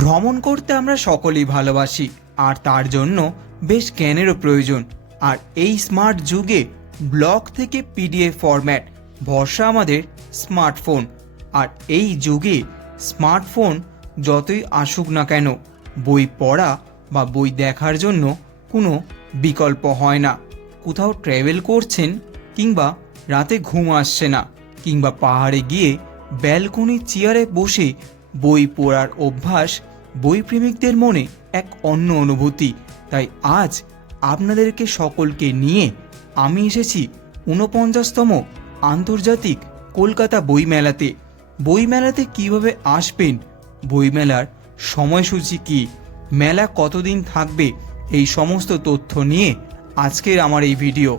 ভ্রমণ করতে আমরা সকলেই ভালোবাসি, আর তার জন্য বেশ জ্ঞানেরও প্রয়োজন। আর এই স্মার্ট যুগে ব্লগ থেকে পিডিএফ ফরম্যাট ভরসা আমাদের স্মার্টফোন। আর এই যুগে স্মার্টফোন যতই আসুক না কেন, বই পড়া বা বই দেখার জন্য কোনো বিকল্প হয় না। কোথাও ট্র্যাভেল করছেন, কিংবা রাতে ঘুম আসছে না, কিংবা পাহাড়ে গিয়ে ব্যালকনির চেয়ারে বসে বই পড়ার অভ্যাস বইপ্রেমিকদের মনে এক অন্য অনুভূতি। তাই আজ আপনাদেরকে সকলকে নিয়ে আমি এসেছি ৪৯তম আন্তর্জাতিক কলকাতা বইমেলাতে। বইমেলাতে কিভাবে আসবেন, বইমেলার সময়সূচি কী, মেলা কতদিন থাকবে, এই সমস্ত তথ্য নিয়ে আজকের আমার এই ভিডিও।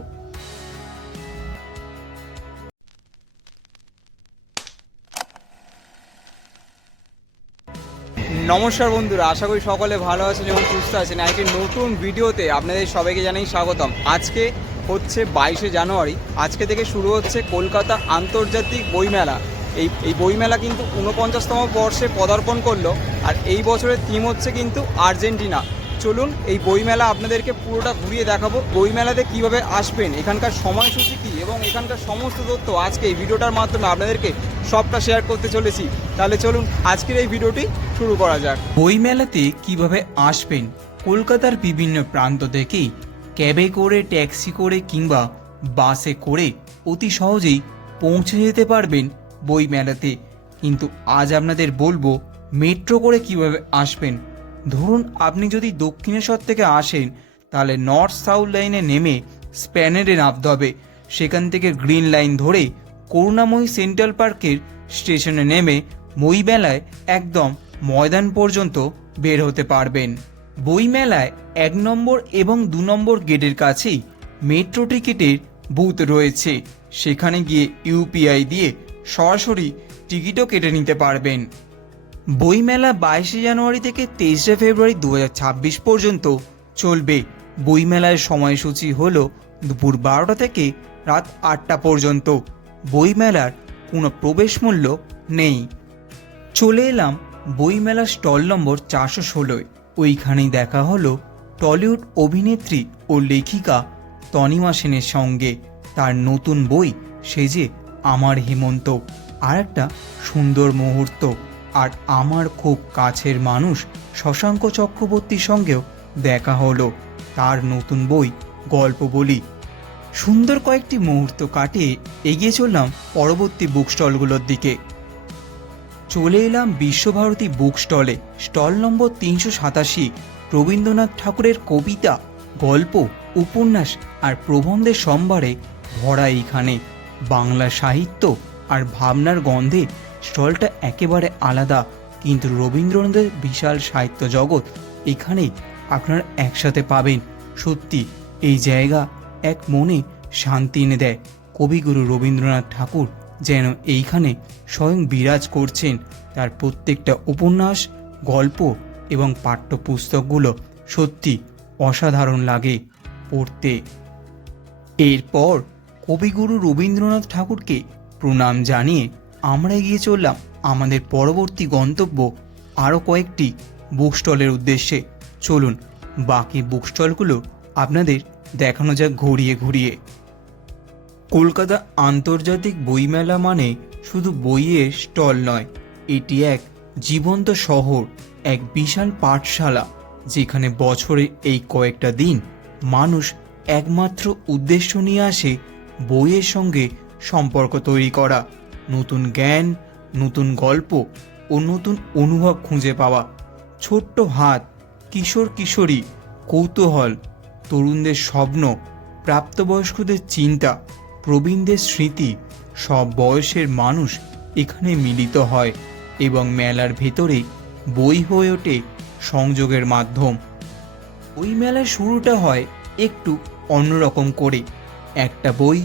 নমস্কার বন্ধুরা, আশা করি সকলে ভালো আছেন এবং সুস্থ আছেন। একটি নতুন ভিডিওতে আপনাদের সবাইকে জানাই স্বাগতম। আজকে হচ্ছে 22শে জানুয়ারি। আজকে থেকে শুরু হচ্ছে কলকাতা আন্তর্জাতিক বইমেলা। এই বইমেলা কিন্তু ৪৯তম বর্ষে পদার্পণ করলো, আর এই বছরের থিম হচ্ছে কিন্তু আর্জেন্টিনা। চলুন এই বইমেলা আপনাদেরকে পুরোটা ঘুরিয়ে দেখাবো। বইমেলাতে কিভাবে আসবেন, এখানকার সময়সূচি কী এবং এখানকার সমস্ত তথ্য আজকে এই ভিডিওটার মাধ্যমে আপনাদেরকে সবটা শেয়ার করতে চলেছি। তাহলে চলুন আজকের এই ভিডিওটি শুরু করা যাক। বইমেলাতে কিভাবে আসবেন, কলকাতার বিভিন্ন প্রান্ত থেকেই ক্যাবে করে, ট্যাক্সি করে কিংবা বাসে করে অতি সহজেই পৌঁছে যেতে পারবেন বইমেলাতে। কিন্তু আজ আপনাদের বলবো মেট্রো করে কিভাবে আসবেন। ধরুন আপনি যদি দক্ষিণেশ্বর থেকে আসেন, তাহলে নর্থ সাউথ লাইনে নেমে স্প্যানেডে নামতে হবে। সেখান থেকে গ্রিন লাইন ধরে করুণাময়ী সেন্ট্রাল পার্কের স্টেশনে নেমে বইমেলায় একদম ময়দান পর্যন্ত বের হতে পারবেন। বইমেলায় ১ নম্বর এবং ২ নম্বর গেটের কাছেই মেট্রো টিকিটের বুথ রয়েছে। সেখানে গিয়ে ইউপিআই দিয়ে সরাসরি টিকিটও কেটে নিতে পারবেন। বইমেলা ২২শে জানুয়ারি থেকে ২৩শে ফেব্রুয়ারি ২০২৬ পর্যন্ত চলবে। বইমেলার সময়সূচি হল দুপুর ১২টা থেকে রাত ৮টা পর্যন্ত। বইমেলার কোনো প্রবেশ মূল্য নেই। চলে এলাম বইমেলার স্টল নম্বর ৪১৬। ওইখানেই দেখা হলো টলিউড অভিনেত্রী ও লেখিকা তনিমা সেনের সঙ্গে। তার নতুন বই সেজে আমার হেমন্ত, আর একটা সুন্দর মুহূর্ত। আর আমার খুব কাছের মানুষ শশাঙ্ক চক্রবর্তীর সঙ্গেও দেখা হলো, তার নতুন বই গল্প বলি। সুন্দর কয়েকটি মুহূর্ত কাটিয়ে এগিয়ে চললাম পরবর্তী বুক স্টলগুলোর দিকে। চলে এলাম বিশ্বভারতী বুক স্টলে। স্টল নম্বর ৩৮৭। রবীন্দ্রনাথ ঠাকুরের কবিতা, গল্প, উপন্যাস আর প্রবন্ধের সম্ভারে ভরা এইখানে। বাংলা সাহিত্য আর ভাবনার গন্ধে স্টলটা একেবারে আলাদা, কিন্তু রবীন্দ্রনাথের বিশাল সাহিত্য জগৎ এখানেই আপনারা একসাথে পাবেন। সত্যি এই জায়গা এক মনে শান্তি এনে দেয়। কবিগুরু রবীন্দ্রনাথ ঠাকুর যেন এইখানে স্বয়ং বিরাজ করছেন। তার প্রত্যেকটা উপন্যাস, গল্প এবং পাঠ্যপুস্তকগুলো সত্যি অসাধারণ লাগে পড়তে। এরপর কবিগুরু রবীন্দ্রনাথ ঠাকুরকে প্রণাম জানিয়ে আমরা এগিয়ে চললাম আমাদের পরবর্তী গন্তব্য আরও কয়েকটি বুক স্টলের উদ্দেশ্যে। চলুন বাকি বুক স্টলগুলো আপনাদের দেখানো যাক ঘুরিয়ে ঘুরিয়ে। কলকাতা আন্তর্জাতিক বইমেলা মানে শুধু বইয়ের স্টল নয়, এটি এক জীবন্ত শহর, এক বিশাল পাঠশালা, যেখানে বছরে এই কয়েকটা দিন মানুষ একমাত্র উদ্দেশ্য নিয়ে আসে বইয়ের সঙ্গে সম্পর্ক তৈরি করা, নতুন জ্ঞান, নতুন গল্প ও নতুন অনুভব খুঁজে পাওয়া। ছোট্ট হাত, কিশোর কিশোরী কৌতূহল, তরুণদের স্বপ্ন, প্রাপ্তবয়স্কদের চিন্তা, প্রবীণদের স্মৃতি, সব বয়সের মানুষ এখানে মিলিত হয় এবং মেলার ভেতরে বই হয়ে ওঠে সংযোগের মাধ্যম। বই মেলার শুরুটা হয় একটু অন্যরকম করে। একটা বই,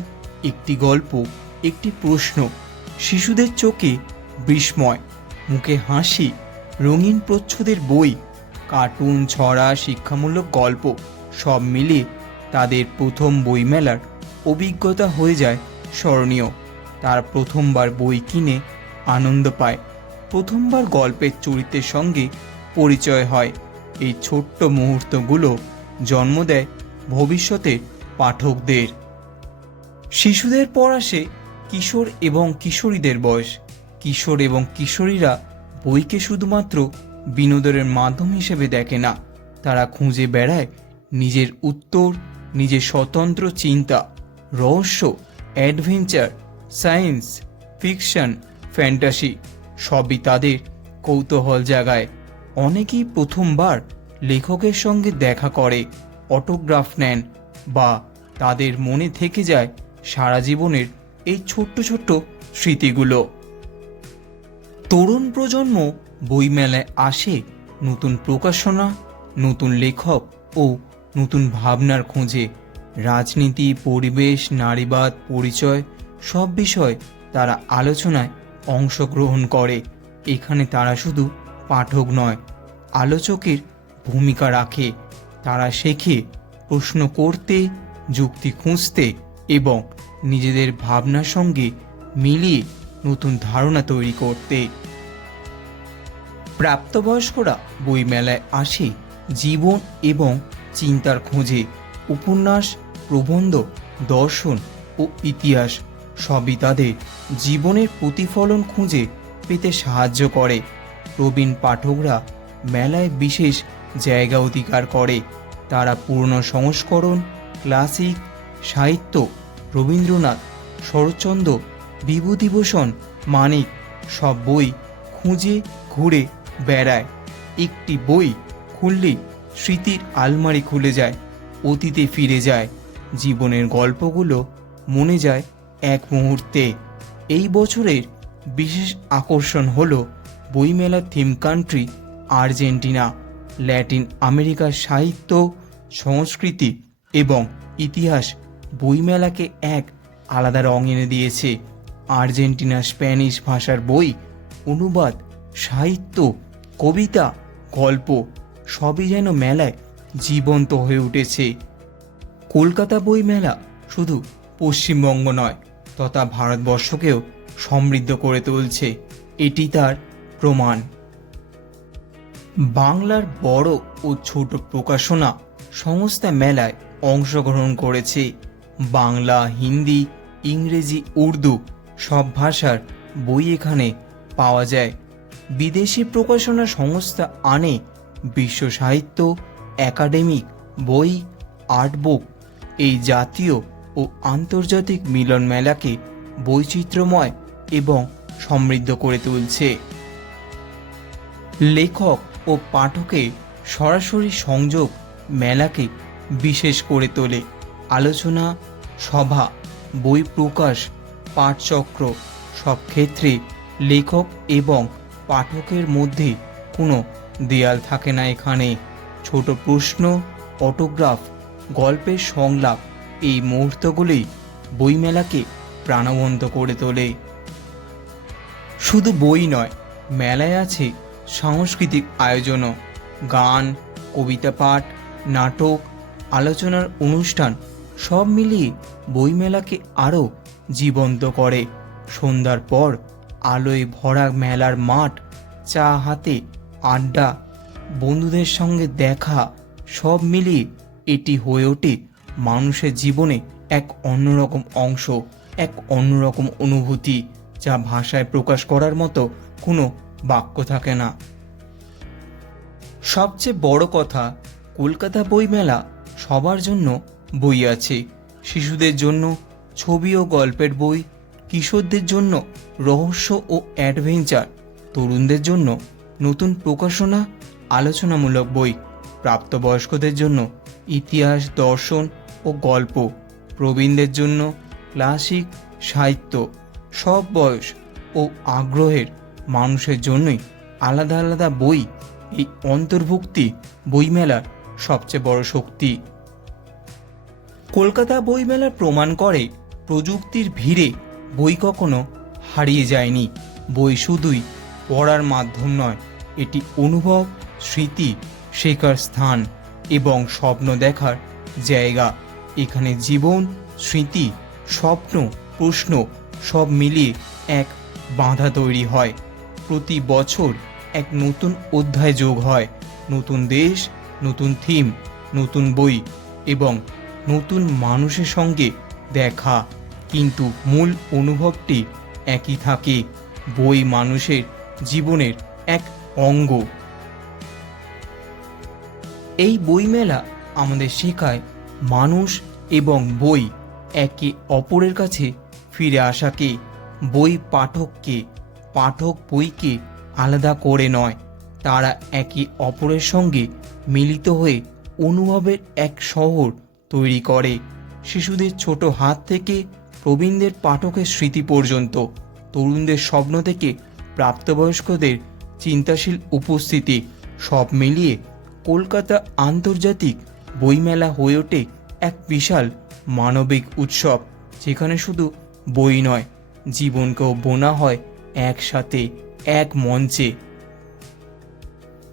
একটি গল্প, একটি প্রশ্ন। শিশুদের চোখে বিস্ময়, মুখে হাসি, রঙিন প্রচ্ছদের বই, কার্টুন, ছড়া, শিক্ষামূলক গল্প, সব মিলিয়ে তাদের প্রথম বইমেলার অভিজ্ঞতা হয়ে যায় স্মরণীয়। তার প্রথমবার বই কিনে আনন্দ পায়, প্রথমবার গল্পের চরিত্রের সঙ্গে পরিচয় হয়। এই ছোট্ট মুহূর্তগুলো জন্ম দেয় ভবিষ্যতের পাঠকদের। শিশুদের পর আসে কিশোর এবং কিশোরীদের বয়স। কিশোর এবং কিশোরীরা বইকে শুধুমাত্র বিনোদনের মাধ্যম হিসেবে দেখে না, তারা খুঁজে বেড়ায় নিজের উত্তর, নিজের স্বতন্ত্র চিন্তা, রহস্য, অ্যাডভেঞ্চার, সায়েন্স ফিকশন, ফ্যান্টাসি সবই তাদের কৌতূহল জাগায়। অনেকেই প্রথমবার লেখকের সঙ্গে দেখা করে, অটোগ্রাফ নেন বা তাদের মনে থেকে যায় সারা জীবনের এই ছোট্ট ছোট্ট স্মৃতিগুলো। তরুণ প্রজন্ম বইমেলায় আসে নতুন প্রকাশনা, নতুন লেখক ও নতুন ভাবনার খোঁজে। রাজনীতি, পরিবেশ, নারীবাদ, পরিচয় সব বিষয় তারা আলোচনায় অংশগ্রহণ করে। এখানে তারা শুধু পাঠক নয়, আলোচকের ভূমিকা রাখে। তারা শেখে প্রশ্ন করতে, যুক্তি খুঁজতে এবং নিজেদের ভাবনার সঙ্গে মিলিয়ে নতুন ধারণা তৈরি করতে। প্রাপ্তবয়স্করা বইমেলায় আসে জীবন এবং চিন্তার খোঁজে। উপন্যাস, প্রবন্ধ, দর্শন ও ইতিহাস সবই তাদের জীবনের প্রতিফলন খুঁজে পেতে সাহায্য করে। প্রবীণ পাঠকরা মেলায় বিশেষ জায়গা অধিকার করে। তারা পুরনো সংস্করণ, ক্লাসিক সাহিত্য, রবীন্দ্রনাথ, শরৎচন্দ্র, বিভূতিভূষণ, মানিক সব বই খুঁজে ঘুরে বেড়ায়। একটি বই খুললেই স্মৃতির আলমারি খুলে যায়, অতীতে ফিরে যায়, জীবনের গল্পগুলো মনে যায় এক মুহূর্তে। এই বছরের বিশেষ আকর্ষণ হলো বইমেলার থিম কান্ট্রি আর্জেন্টিনা। ল্যাটিন আমেরিকার সাহিত্য, সংস্কৃতি এবং ইতিহাস বইমেলাকে এক আলাদা রং এনে দিয়েছে। আর্জেন্টিনা স্প্যানিশ ভাষার বই, অনুবাদ, সাহিত্য, কবিতা, গল্প সবই যেন মেলায় জীবন্ত হয়ে উঠেছে। কলকাতা বইমেলা শুধু পশ্চিমবঙ্গ নয়, তথা ভারতবর্ষকেও সমৃদ্ধ করে তুলছে, এটি তার প্রমাণ। বাংলার বড় ও ছোট প্রকাশনা সংস্থা মেলায় অংশগ্রহণ করেছে। বাংলা, হিন্দি, ইংরেজি, উর্দু সব ভাষার বই এখানে পাওয়া যায়। বিদেশি প্রকাশনা সংস্থা আনে বিশ্ব সাহিত্য, একাডেমিক বই, আর্টবুক। এই জাতীয় ও আন্তর্জাতিক মিলন মেলাকে বৈচিত্র্যময় এবং সমৃদ্ধ করে তুলছে। লেখক ও পাঠকের সরাসরি সংযোগ মেলাকে বিশেষ করে তোলে। আলোচনা সভা, বই প্রকাশ, পাঠচক্র সব ক্ষেত্রে লেখক এবং পাঠকের মধ্যে কোনো দেয়াল থাকে না। এখানে ছোট প্রশ্ন, অটোগ্রাফ, গল্পের সংলাপ এই মুহূর্তগুলি বইমেলাকে প্রাণবন্ত করে তোলে। শুধু বই নয়, মেলায় আছে সাংস্কৃতিক আয়োজনও। গান, কবিতা পাঠ, নাটক, আলোচনার অনুষ্ঠান সব মিলিয়ে বইমেলাকে আরও জীবন্ত করে। সন্ধ্যার পর আলোয় ভরা মেলার মাঠ, চা হাতে আড্ডা, বন্ধুদের সঙ্গে দেখা সব মিলিয়ে এটি হয়ে ওঠে মানুষের জীবনে এক অন্যরকম অংশ, এক অন্যরকম অনুভূতি, যা ভাষায় প্রকাশ করার মতো কোনো বাক্য থাকে না। সবচেয়ে বড় কথা, কলকাতা বইমেলা সবার জন্য বই আছে। শিশুদের জন্য ছবি ও গল্পের বই, কিশোরদের জন্য রহস্য ও অ্যাডভেঞ্চার, তরুণদের জন্য নতুন প্রকাশনা, আলোচনামূলক বই, প্রাপ্তবয়স্কদের জন্য ইতিহাস, দর্শন ও গল্প, প্রবীণদের জন্য ক্লাসিক সাহিত্য। সব বয়স ও আগ্রহের মানুষের জন্যই আলাদা আলাদা বই। এই অন্তর্ভুক্তি বইমেলার সবচেয়ে বড় শক্তি। কলকাতা বইমেলা প্রমাণ করে প্রযুক্তির ভিড়ে বই কখনো হারিয়ে যায়নি। বই শুধুই পড়ার মাধ্যম নয়, এটি অনুভব, স্মৃতি, শেখার স্থান এবং স্বপ্ন দেখার জায়গা। এখানে জীবন, স্মৃতি, স্বপ্ন, প্রশ্ন সব মিলিয়ে এক বাঁধা তৈরি হয়। প্রতি বছর এক নতুন অধ্যায় যোগ হয়। নতুন দেশ, নতুন থিম, নতুন বই এবং নতুন মানুষের সঙ্গে দেখা, কিন্তু মূল অনুভবটি একই থাকে। বই মানুষের জীবনের এক অঙ্গ। এই বইমেলা আমাদের শেখায় মানুষ এবং বই একে অপরের কাছে ফিরে আসাকে। বই পাঠককে, পাঠক বইকে আলাদা করে নয়, তারা একে অপরের সঙ্গে মিলিত হয়ে অনুভবের এক শহর তৈরি করে। শিশুদের ছোট হাত থেকে প্রবীণদের পাঠকের স্মৃতি পর্যন্ত, তরুণদের স্বপ্ন থেকে প্রাপ্তবয়স্কদের চিন্তাশীল উপস্থিতি, সব মিলিয়ে কলকাতা আন্তর্জাতিক বইমেলা হয়ে ওঠে এক বিশাল মানবিক উৎসব, যেখানে শুধু বই নয়, জীবনকেও বোনা হয় একসাথে, এক মঞ্চে।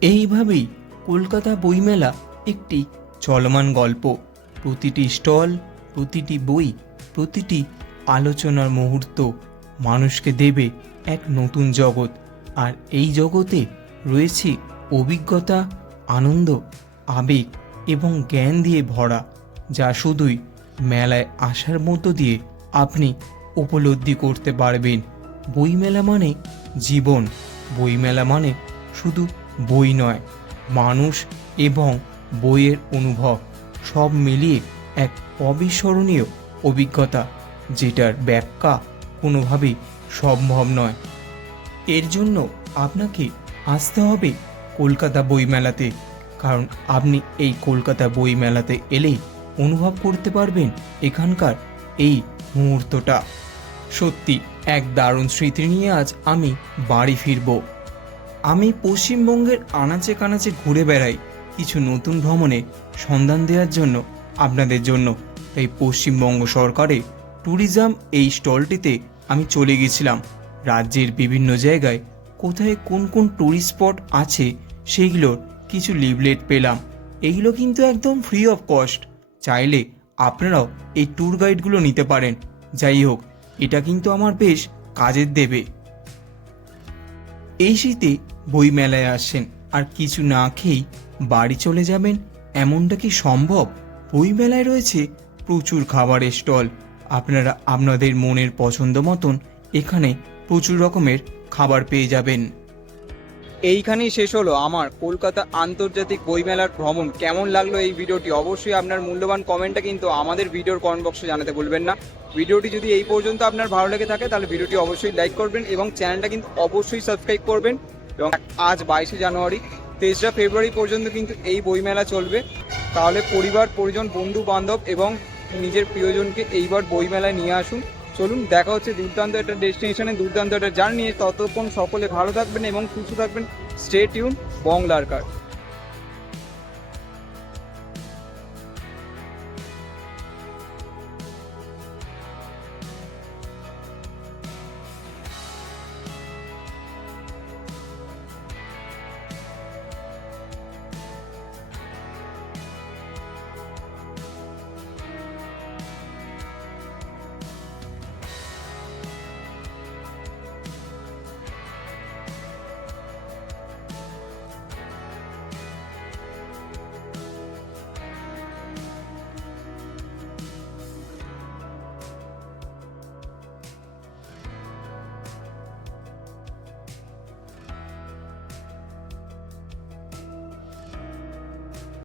এইভাবেই কলকাতা বইমেলা একটি চলমান গল্প। প্রতিটি স্টল, প্রতিটি বই, প্রতিটি আলোচনার মুহূর্ত মানুষকে দেবে এক নতুন জগৎ। আর এই জগতে রয়েছে অভিজ্ঞতা, আনন্দ, আবেগ এবং জ্ঞান দিয়ে ভরা, যা শুধুই মেলায় আসার মধ্য দিয়ে আপনি উপলব্ধি করতে পারবেন। বইমেলা মানে জীবন, বইমেলা মানে শুধু বই নয়, মানুষ এবং বইয়ের অনুভব, সব মিলিয়ে এক অবিস্মরণীয় অভিজ্ঞতা, যেটার ব্যাখ্যা কোনোভাবেই সম্ভব নয়। এর জন্য আপনাকে আসতে হবে কলকাতা বইমেলাতে, কারণ আপনি এই কলকাতা বইমেলাতে এলেই অনুভব করতে পারবেন এখানকার এই মুহূর্তটা। সত্যি এক দারুণ স্মৃতি নিয়ে আজ আমি বাড়ি ফিরব। আমি পশ্চিমবঙ্গের আনাচে কানাচে ঘুরে বেড়াই কিছু নতুন ভ্রমণে সন্ধান দেওয়ার জন্য, আপনাদের জন্য। তাই পশ্চিমবঙ্গ সরকারের ট্যুরিজম এই স্টলটিতে আমি চলে গেছিলাম। রাজ্যের বিভিন্ন জায়গায় কোথায় কোন কোন ট্যুরিস্ট স্পট আছে সেইগুলোর কিছু লিফলেট পেলাম। এইগুলো কিন্তু একদম ফ্রি অফ কস্ট, চাইলে আপনারাও এই ট্যুর গাইডগুলো নিতে পারেন। যাই হোক, এটা কিন্তু আমার বেশ কাজের দেবে। এই শীতে বই মেলায় আসছেন আর কিছু না খেয়েই বাড়ি চলে যাবেন, এমনটা কি সম্ভব? বই মেলায় রয়েছে প্রচুর খাবারের স্টল। আপনারা আপনাদের মনের পছন্দ মতন এখানে প্রচুর রকমের খাবার পেয়ে যাবেন। এইখানেই শেষ হলো আমার কলকাতা আন্তর্জাতিক বইমেলার ভ্রমণ। কেমন লাগলো এই ভিডিওটি? অবশ্যই আপনার মূল্যবান কমেন্টটা কিন্তু আমাদের ভিডিওর কমেন্ট বক্সে জানাতে ভুলবেন না। ভিডিওটি যদি এই পর্যন্ত আপনার ভালো লেগে থাকে তাহলে ভিডিওটি অবশ্যই লাইক করবেন এবং চ্যানেলটা কিন্তু অবশ্যই সাবস্ক্রাইব করবেন। এবং আজ 22শে জানুয়ারি, 23 ফেব্রুয়ারি পর্যন্ত কিন্তু এই বইমেলা চলবে। তাহলে পরিবার, পরিজন, বন্ধু বান্ধব এবং নিজের প্রিয়জনকে এইবার বইমেলায় নিয়ে আসুন। চলুন, দেখা হচ্ছে দুর্দান্ত একটা ডেস্টিনেশনে, দুর্দান্ত একটা জার্নি। ততক্ষণ সকলে ভালো থাকবেন এবং সুস্থ থাকবেন। স্টে টিউন, বংলার কার।